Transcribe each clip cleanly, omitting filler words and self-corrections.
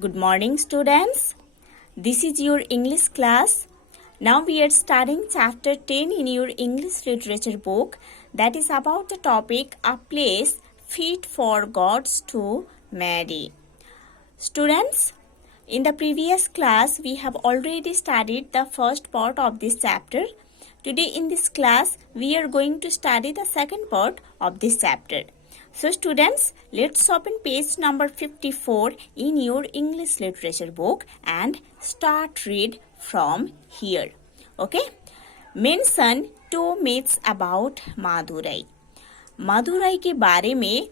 Good morning, students. This is your English class. Now we are starting chapter 10 in your English literature book that is about the topic A Place Fit for Gods to Marry. Students, in the previous class we have already studied the first part of this chapter. Today in this class we are going to study the second part of this chapter. So students, let's open page number 54 in your English literature book and start read from here. Okay? Mention two myths about Madurai. Madurai के बारे में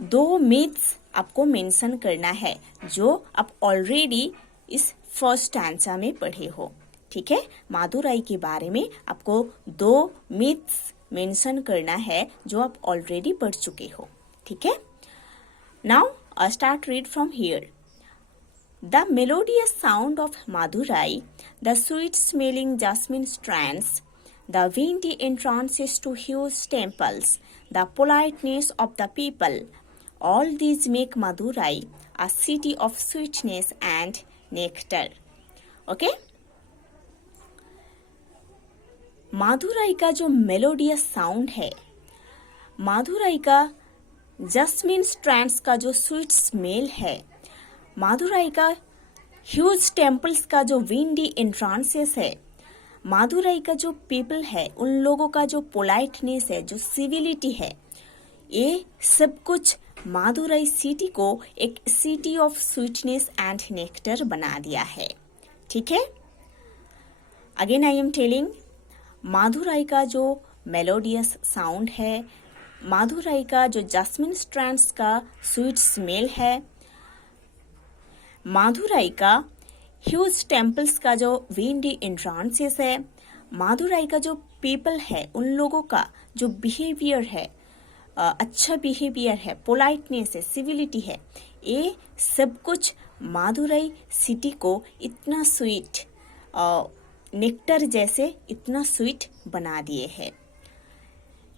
दो myths आपको mention करना है जो आप already इस फर्स्ट आंसर में पढ़े हो. ठीक है, मादुराई के बारे में आपको दो myths मेंशन करना है जो आप ऑलरेडी पढ़ चुके हो. ठीक है, now start read from here. The melodious sound of Madurai, the sweet smelling jasmine strands, the windy entrances to huge temples, the politeness of the people, all these make Madurai a city of sweetness and nectar. Okay? मादुराई का जो melodious sound है, मादुराई का जस्मिन strands का जो sweet smell है, मादुराई का huge temples का जो विंडी एंट्रांसेस है, मादुराई का जो पीपल है उन लोगों का जो पोलाइटनेस है, जो सिविलिटी है, ये सब कुछ मादुराई सिटी को एक city of sweetness and nectar बना दिया है. ठीक है, अगेन आई एम टेलिंग, मादुराई का जो मेलोडियस साउंड है, मादुराई का जो जैस्मिन स्ट्रैंड्स का स्वीट स्मेल है, मादुराई का ह्यूज टेम्पल्स का जो विंडी एंट्रांसेस है, मादुराई का जो पीपल है उन लोगों का जो बिहेवियर है, अच्छा बिहेवियर है, पोलाइटनेस है, सिविलिटी है, ये सब कुछ मादुराई सिटी को इतना स्वीट, नेक्टर जैसे इतना स्वीट बना दिए है.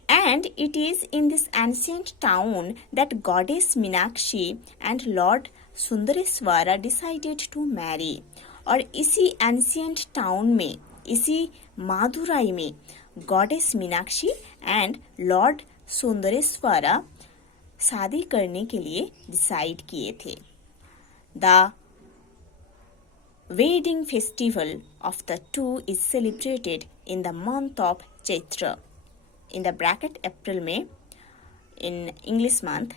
And it is in this ancient town that goddess Meenakshi and lord Sundareswara decided to marry. और इसी एंशिएंट टाउन में, इसी मादुराई में goddess Meenakshi and lord Sundareswara शादी करने के लिए डिसाइड किए थे. The wedding festival of the two is celebrated in the month of Chaitra, in the bracket April में, in English month,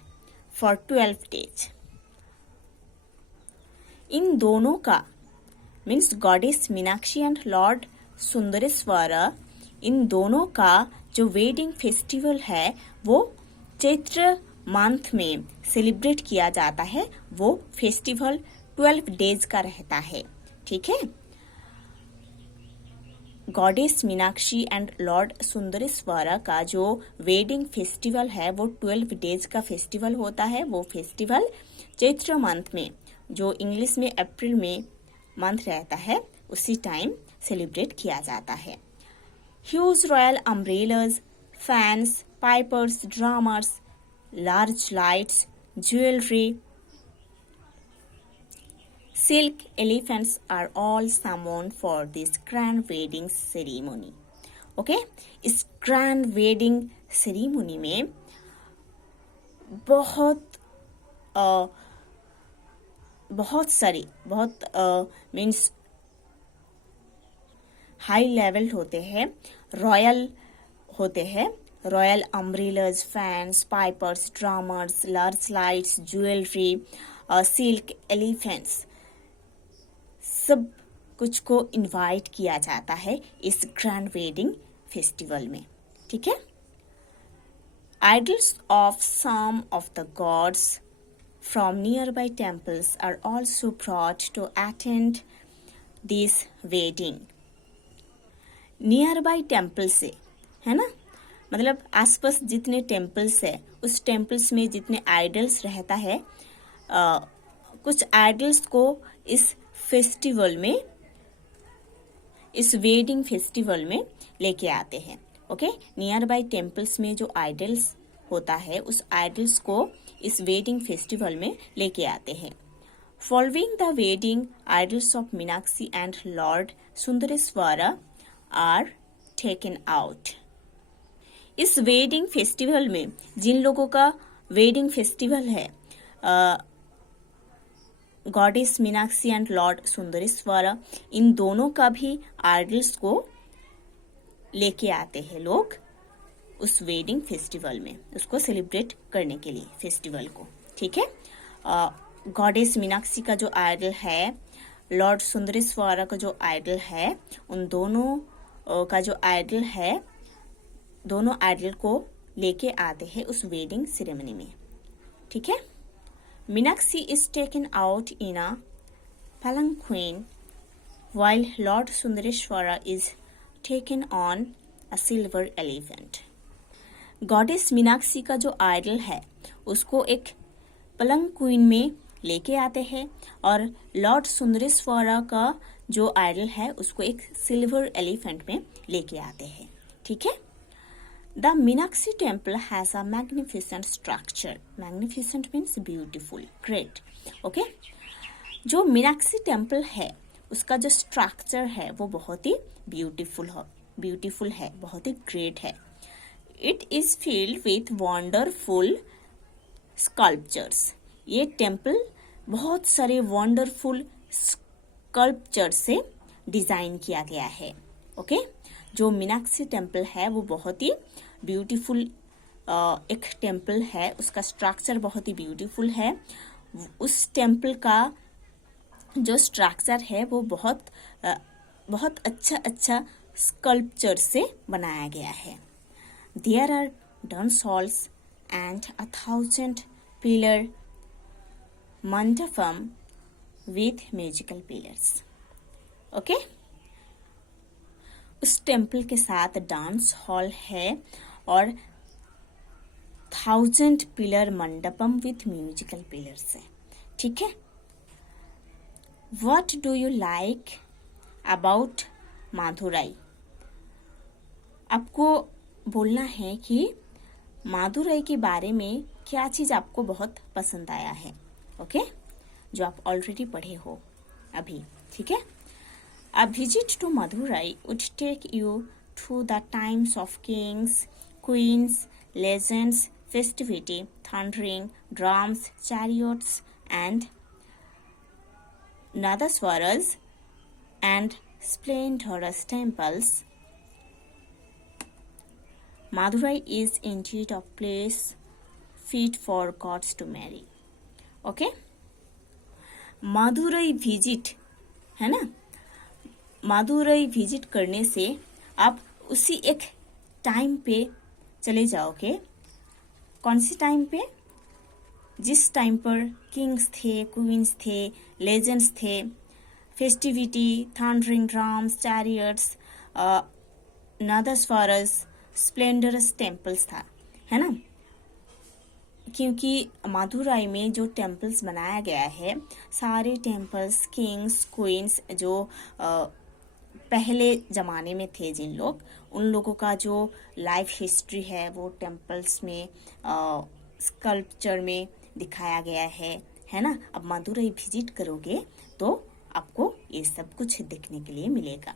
for 12 days. इन दोनों का means goddess Meenakshi and lord सुंदरेश्वरा, इन दोनों का जो वेडिंग फेस्टिवल है वो चैत्र मंथ में सेलिब्रेट किया जाता है. वो फेस्टिवल 12 days का रहता है. ठीक है, गॉडेस मीनाक्षी एंड लॉर्ड सुंदरेश्वरा का जो वेडिंग फेस्टिवल है वो 12 days का फेस्टिवल होता है. वो फेस्टिवल चैत्र मंथ में, जो इंग्लिश में अप्रैल में मंथ रहता है, उसी टाइम सेलिब्रेट किया जाता है. Huge royal umbrellas, fans, pipers, drummers, large lights, jewelry, silk elephants are all summoned for this grand wedding ceremony. Okay? इस grand wedding ceremony में मीन्स हाई लेवल होते हैं, रॉयल होते हैं. Royal umbrellas, fans, pipers, drummers, large lights, jewellery, silk elephants, सब कुछ को invite किया जाता है इस ग्रैंड वेडिंग फेस्टिवल में. ठीक है, idols of some of the gods from near by temples are also brought to attend this wedding. Near by temple से, है ना, मतलब आसपास जितने टेम्पल्स है उस टेम्पल्स में जितने आइडल्स रहता है, कुछ आइडल्स को इस फेस्टिवल में, इस वेडिंग फेस्टिवल में लेके आते हैं. ओके, नियर बाई टेम्पल्स में जो आइडल्स होता है उस आइडल्स को इस वेडिंग फेस्टिवल में लेके आते हैं. Following the wedding, idols of Meenakshi and Lord Sundareswara are taken out. इस वेडिंग फेस्टिवल में जिन लोगों का वेडिंग फेस्टिवल है, गॉडेस मीनाक्षी एंड लॉर्ड सुंदरेश्वरा, इन दोनों का भी आइडल्स को लेके आते हैं लोग उस वेडिंग फेस्टिवल में, उसको सेलिब्रेट करने के लिए फेस्टिवल को। ठीक है, गॉडेस मीनाक्षी का जो आइडल है, लॉर्ड सुंदरेश्वरा का जो आइडल है, उन दोनों का जो आइडल है, दोनों आइडल को लेके आते हैं उस वेडिंग सेरेमनी में। ठीक है, Meenakshi is taken out in a palanquin while Lord Sundareswara is taken on a silver elephant. Goddess Meenakshi का जो आइडल है उसको एक पलंक्विन में लेके आते हैं और लॉर्ड सुंदरेश्वरा का जो आइडल है उसको एक सिल्वर एलिफेंट में लेके आते हैं। ठीक है, the Meenakshi temple has a magnificent structure. Magnificent means beautiful, great. Okay, जो मीनाक्षी टेम्पल है उसका जो स्ट्रक्चर है वो बहुत ही ब्यूटीफुल है, बहुत ही ग्रेट है। It is filled with wonderful sculptures. ये टेम्पल बहुत सारे वंडरफुल स्कल्पचर से डिजाइन किया गया है। ओके, जो मीनाक्षी टेम्पल है वो बहुत ही ब्यूटीफुल एक टेम्पल है, उसका स्ट्रक्चर बहुत ही ब्यूटीफुल है। उस टेम्पल का जो स्ट्रक्चर है वो बहुत अच्छा स्कल्पचर से बनाया गया है। There are dance halls and 1000 pillar mandapam with musical pillars. Okay, उस टेम्पल के साथ डांस हॉल है और 1000 pillar mandapam with musical pillars है। ठीक है, What do you like about मादुराई? आपको बोलना है कि मादुराई के बारे में क्या चीज आपको बहुत पसंद आया है। ओके, जो आप ऑलरेडी पढ़े हो अभी। ठीक है, A visit to Madurai would take you through the times of kings, queens, legends, festivity, thundering, drums, chariots, and Nadaswaras and splendorous temples. Madurai is indeed a place fit for gods to marry. Okay? Madurai visit है ना, मादुरई visit करने से आप उसी एक time पे चले जाओगे। कौन सी टाइम पे? जिस टाइम पर किंग्स थे, क्वींस थे, लेजेंड्स थे, festivity, thundering drums, chariots, nadaswarams, splendorous temples था, है ना। क्योंकि मादुराई में जो टेम्पल्स बनाया गया है, सारे टेम्पल्स किंग्स क्वींस जो पहले जमाने में थे जिन लोग, उन लोगों का जो लाइफ हिस्ट्री है वो टेम्पल्स में स्कल्पचर में दिखाया गया है ना। अब मादुराई विजिट करोगे तो आपको ये सब कुछ देखने के लिए मिलेगा।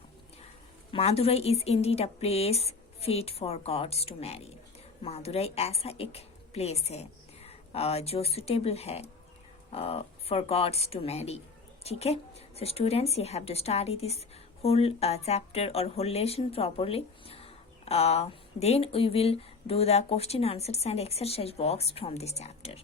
Madurai is indeed a place fit for gods to marry. Madurai ऐसा एक प्लेस है जो सुटेबल है फॉर गॉड्स टू मैरी। ठीक है, so students, you have to study this whole chapter or whole lesson properly. Then we will do the question answers and exercise box from this chapter.